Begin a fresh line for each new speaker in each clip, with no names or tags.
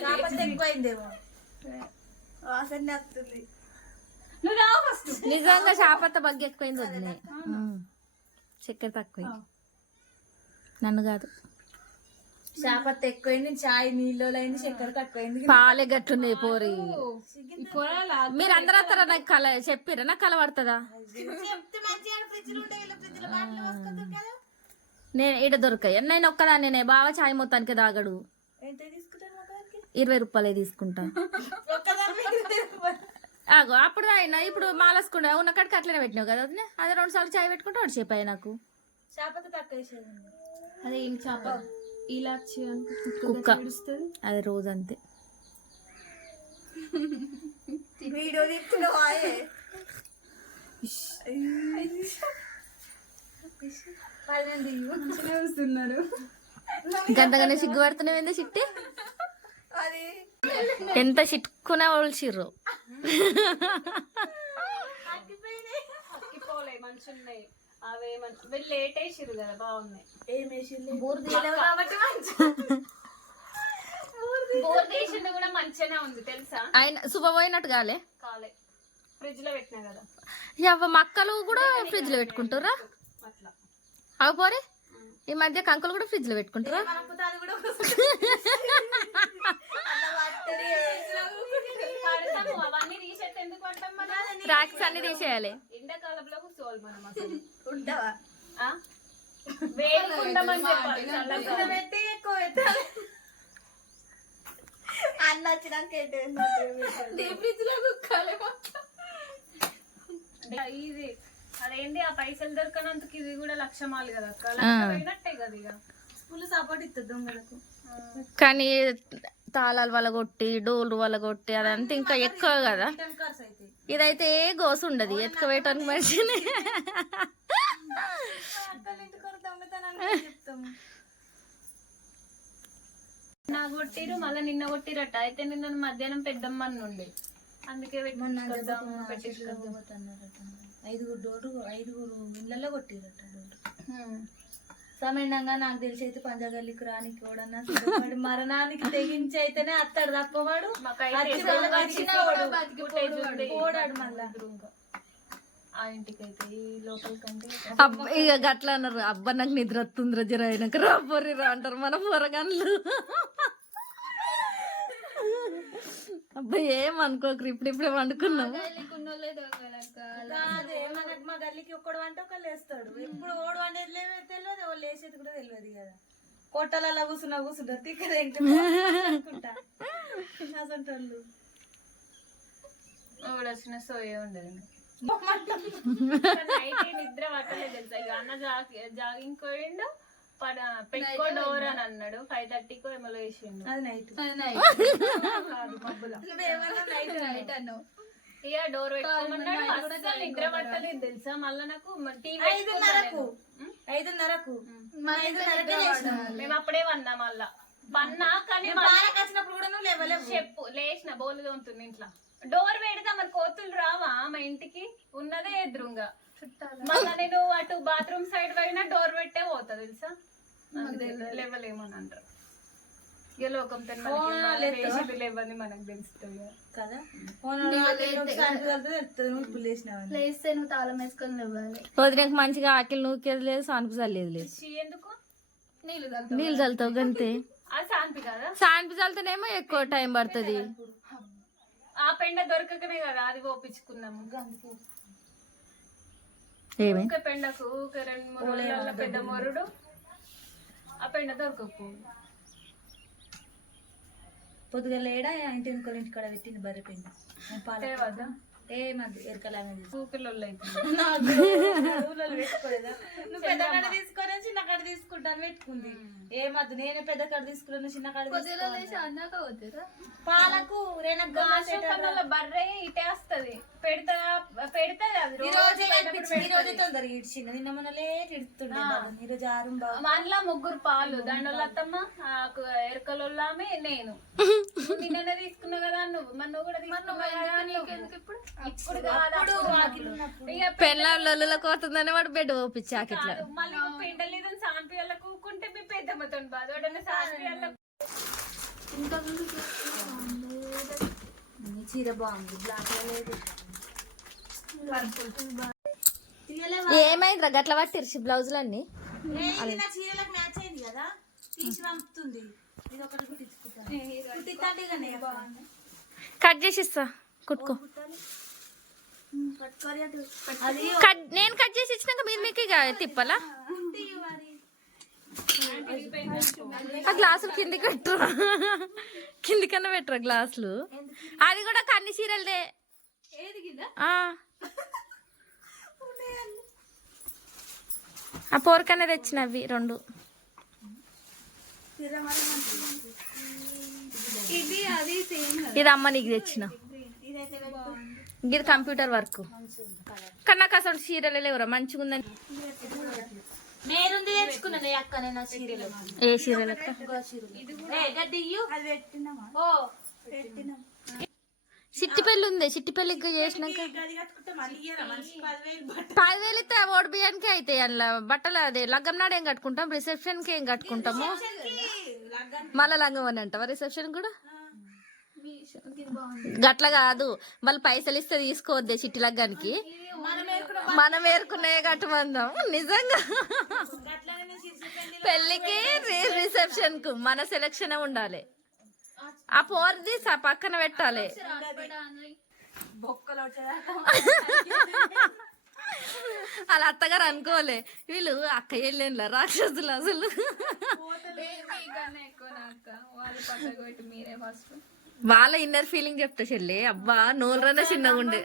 ఎక్కువైందేమో వాసన వస్తుంది
నిజంగా చాపత్త బగ్గి ఎక్కువైంది వదిలే చక్కెర తక్కువ. నన్ను కాదు.
చాపత్త ఎక్కువైంది చాయ్ నీళ్ళలో అయింది చక్కెర తక్కువైంది.
పాలే గట్టున్నాయి పోరి. మీరు అందరూ వస్తారా నాకు కల చెప్పిరా? నాకు కల పడుతుందా
చెప్తే మంచిగా ఫ్రిడ్జ్లో ఉండే ఫ్రిడ్జ్లో బాటిల్ పోసుకుంటారు కదా
నేను ఈడ దొరకాయి. నేను ఒక్కదాన్ని నేను బాగా చాయ్ మొత్తానికి దాగడు
ఒకరికి
ఇరవై రూపాయలే తీసుకుంటా. ఆగో అప్పుడు అయినా ఇప్పుడు మాలేసుకుంటా ఉన్న కాడికి అట్లనే పెట్టినావు కదా వదినే? అదే రెండు సార్లు చాయ్ పెట్టుకుంటే వాడు చెప్పాయి నాకు.
అదే ఏం చేప? ఇలాచి
కుక్క. అది రోజు అంతే.
వీడియో
గంతగానే సిగ్గుపడుతున్నావు చిట్టి?
అది
ఎంత చిట్టుకునే ఒలిచిర్రు ఆయన శుభపోయినట్టు కాలే.
కాలే. ఫ్రిడ్జ్లో పెట్టినా కదా.
ఎవ మక్కలు కూడా ఫ్రిడ్జ్లో పెట్టుకుంటారా
అట్లా.
అవి పోరే. ఈ మధ్య కంకులు కూడా ఫ్రిడ్జ్లో పెట్టుకుంటారా
మనకు అది కూడా అలా పట్టడి
పడతాము అవన్నీ తీసేస్తే ఎందుకు పడతాం మనం
ట్రాక్స్ అన్ని తీసేయాలి.
ఎండాకాలంలో కూర్చోవాలి మనం అసలు.
ఉంటావా? అన్న వచ్చినాక
ఇది అదేంటి ఆ పైసలు దొరకనందుకు ఇది కూడా లక్షమాలు కదా అక్క. లక్ష పోయినట్టే కదా ఇక.
ఫుల్ సపోర్ట్ ఇస్తుంది దొంగలకు.
కానీ తాళాలు వల్ల కొట్టి డోలు వల్ల కొట్టి అదంతా ఇంకా ఎక్కువ కదా.
రిటర్న్ కార్స్ అయితే
ఇదైతే ఏ గోసు ఉండదు మనిషిని.
దొంగతనానికి చెప్తాము
నా కొట్టిరు మళ్ళీ నిన్న కొట్టిరట. అయితే నిన్న మధ్యాహ్నం పెద్దమ్మని ఉండే అందుకే.
ఐదుగురు డోరు ఐదుగురు ఇళ్ళల్లో కొట్టిరట డోరు
హ్మ్.
సమయంగా నాకు తెలిసి అయితే పంజాగల్లికి రానికి సిద్ధపడి మరణానికి తెగించి అయితేనే అత్తాడు తప్పవాడు. పోడాడు మళ్ళా
ఎదురుగా. ఆ ఇంటికైతే ఈ లోపల కంటే
అబ్బ ఇక గట్ల అన్నారు అబ్బా నాకు నిద్ర వస్తుంది జర అయినాక రా పొర్రి రా అంటారు మన పొరగన్లు అబ్బా ఏమనుకోకరు ఇప్పుడు ఇప్పుడే వండుకున్నాం.
అదే మనకు మా గల్లికి ఒక్కడు అంటే ఒకళ్ళు వేస్తాడు ఎప్పుడు ఓడు అనేది తెలియదు వాళ్ళు వేసేది కూడా తెలియదు కదా. కొట్టలలో కూర్చున్నా కూర్చుంటారు తిక్కదే అనుకుంటా అసంటోళ్ళు
ఒకడు వచ్చిన సోయే ఉండదు నిద్ర పట్టలేదు తెలుసా? ఇక అన్న జాగింగ్ పోయిండు పెట్టుకో డోర్ అని అన్నాడు. ఫైవ్ థర్టీకో ఏమో వేసిండు
అది నైట్
కాదు మబ్బుల.
నువ్వేమన్నా నైట్ నైట్ అన్నావు.
ఇక డోర్ పెట్టుకోమన్నాడు. నిద్ర పట్టలేదు తెలుసా? మళ్ళా నాకు టీవీ
ఐదున్నరకు. ఐదున్నరకు. ఐదున్నరకే లేచినాం.
మేము అప్పుడే వన్నా మళ్ళా. వన్నా కానీ
పాలకు వచ్చినప్పుడు కూడా నువ్వు లేవలేవు.
చెప్పు లేచిన బోలు ఉంటుంది ఇంట్లో. డోర్ పెడతా మరి కోతులు రావా మా ఇంటికి? ఉన్నదే ఎదురుగా. మళ్ళా నేను అటు బాత్రూమ్ సైడ్ పోయినా డోర్ పెట్టే పోతా తెలుసా? లేవలేమని అంటారు. ఇక లోకం లేవని మనకు తెలుస్తుంది కదా.
లేస్తే నువ్వు తాళం వేసుకొని లేవాలి.
మంచిగా ఆకిలి నూకేది లేదు సానుపు చల్లేదు లేదు.
ఎందుకు?
నీళ్ళు
నీళ్ళు చల్లుతావు గంతే. సానుపు చల్లుతేనేమో ఎక్కువ టైం పడుతుంది.
ఆ పెండ దొరకకనే కదా అది పోపించుకున్నాము
ఏమి
పెండకు రెండు మూడు రోజుల పెద్ద మొరుడు ఆ పెండ దొరకకు.
పొద్దుగా లేడా ఇంటి ఇంకో ఇంటి కాడ పెట్టింది బర్రె పిండి. పాల ఏ మధ్య పెట్టుకోలేదా? నువ్వు పెద్ద కాడ తీసుకొని చిన్న కాడ తీసుకుంటాను పెట్టుకుంది. ఏ మధ్య నేనే పెద్ద కాడ తీసుకున్నాను చిన్న కాడ పాలకు
బర్రె ఇటే వస్తది. పెడతా పెడతది అది
ఈ రోజే ఇడిపించి- ఈ రోజే తొందరగా ఇడిచింది నిన్న మొన్న లేట్ ఇడుతుండే బాబు. ఈ రోజు ఆరు
మనలో ముగ్గురు పాలు దండలత్తమ్మ ఎరకలొల్లామే నేను. నిన్ననే తీసుకున్నావు కదా నువ్వు మరి నువ్వు కూడా తీసుకున్నావు కదా.
ఇప్పుడు?
పెళ్ళ కోతుందని వాడు బెడ్ ఓపించి ఆకిట్లా
చీర బాగుంది.
ఏమైందిరా? గట్ల పట్టిర్చి బ్లౌజులన్నీ?
ఏ, ఇది నా చీరలకు మ్యాచ్ అయింది కదా? తీసి పంపుతుంది. ఇది ఒకటి కుట్టించుకుంటాను కుట్టిస్తాంటే ఇక నేను బాగుంది.
కట్ చేసి ఇస్తా. కుట్టుకో. నేను కట్ చేసి ఇచ్చినాక మీరు మీకు ఇక తిప్పలా? ఆ గ్లాసులు కిందికి పెట్టరు కిందికన్నా పెట్టరు గ్లాసులు. అది కూడా కన్ని చీరలదే. ఆ. ఆ తెచ్చిన తెచ్చినవి రెండు.
ఇది
ఇది అమ్మ నీకు తెచ్చిన. ఇది కంప్యూటర్ వర్క్. కానీ నాకు అసలు చీరలే లేవురా మంచిగా ఉందని.
నేనుంది తెచ్చుకున్నాను అక్క నేను ఆ చీరలు
ఏ చిట్టి పెళ్ళి ఉంది చిట్టి పెళ్ళి ఇంకా చేసినాక.
పదివేలు
ఇస్తే ఓడి బియ్యానికి అయితే అందులో. బట్టలు అదే లగ్గం నాడు ఏం కట్టుకుంటాం? రిసెప్షన్కి ఏం కట్టుకుంటాము? మళ్ళీ లగ్గం అని అంటావా రిసెప్షన్ కూడా? గట్ల కాదు. మళ్ళీ పైసలు ఇస్తే తీసుకోవద్దే చిట్టి లగ్గానికి మనం ఏరుకునే కట్టమందాం నిజంగా. పెళ్ళికి రిసెప్షన్కు మన సెలక్షన్ ఉండాలి. ఆ పోర్ది పక్కన పెట్టాలి. అలా అత్తగారు అనుకోలే. వీళ్ళు అక్క వెళ్ళేలా రాక్షసులు అసలు.
మీరే ఫస్ట్.
వాళ్ళ ఇన్నర్ ఫీలింగ్ చెప్తా చెల్లి. అబ్బా నోళ్ళరన్నా చిన్నగా ఉండే.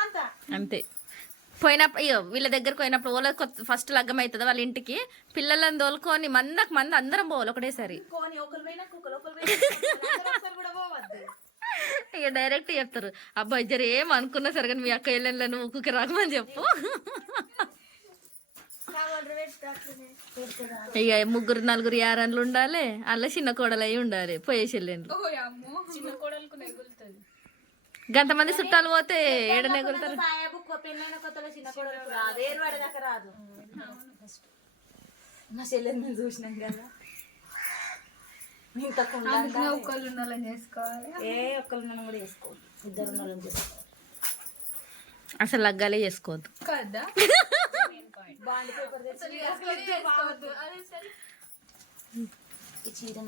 అంత.
అంతే. పోయినప్పుడు అయ్యో వీళ్ళ దగ్గరకు పోయినప్పుడు ఓల కొత్త ఫస్ట్ లగ్గం అవుతుంది వాళ్ళ ఇంటికి. పిల్లలను తోలుకొని మందకు మంది అందరం పోవాలి ఒకటేసారి
కోని ఒకరు పోయినా కుక్కలు ఒకరు పోయినా కూడా పోవద్దు
ఇక డైరెక్ట్ చెప్తారు. అబ్బాయి జర ఏం అనుకున్నా సరే కానీ మీ అక్క వెళ్ళిన నువ్వు ఊరికి రాకమని చెప్పు. ఇక ముగ్గురు నలుగురు యారన్లు ఉండాలి. అలా చిన్న కోడలు అయి ఉండాలి. పోయే చెల్లెండ్లు.
ఓ అమ్మో.
చిన్న కోడలకు నెగులుతుంది.
గంతమంది చుట్టాలు పోతే ఏడనే
మా చెల్లెని మేము చూసినాం కదా. ఇంత
ఒక్కళ్ళు ఉన్న వాళ్ళని చేసుకోవాలి.
ఏ ఒక్కరు మనం కూడా వేసుకో ఇద్దరు ఉన్న వాళ్ళని
అసలు లగ్గాలే చేసుకోవద్దు.
కదా?
బాండ్ పేపర్ తెచ్చి
అసలు చేసుకొని చేసుకోవద్దు. అదే సరే.
ఈ చీర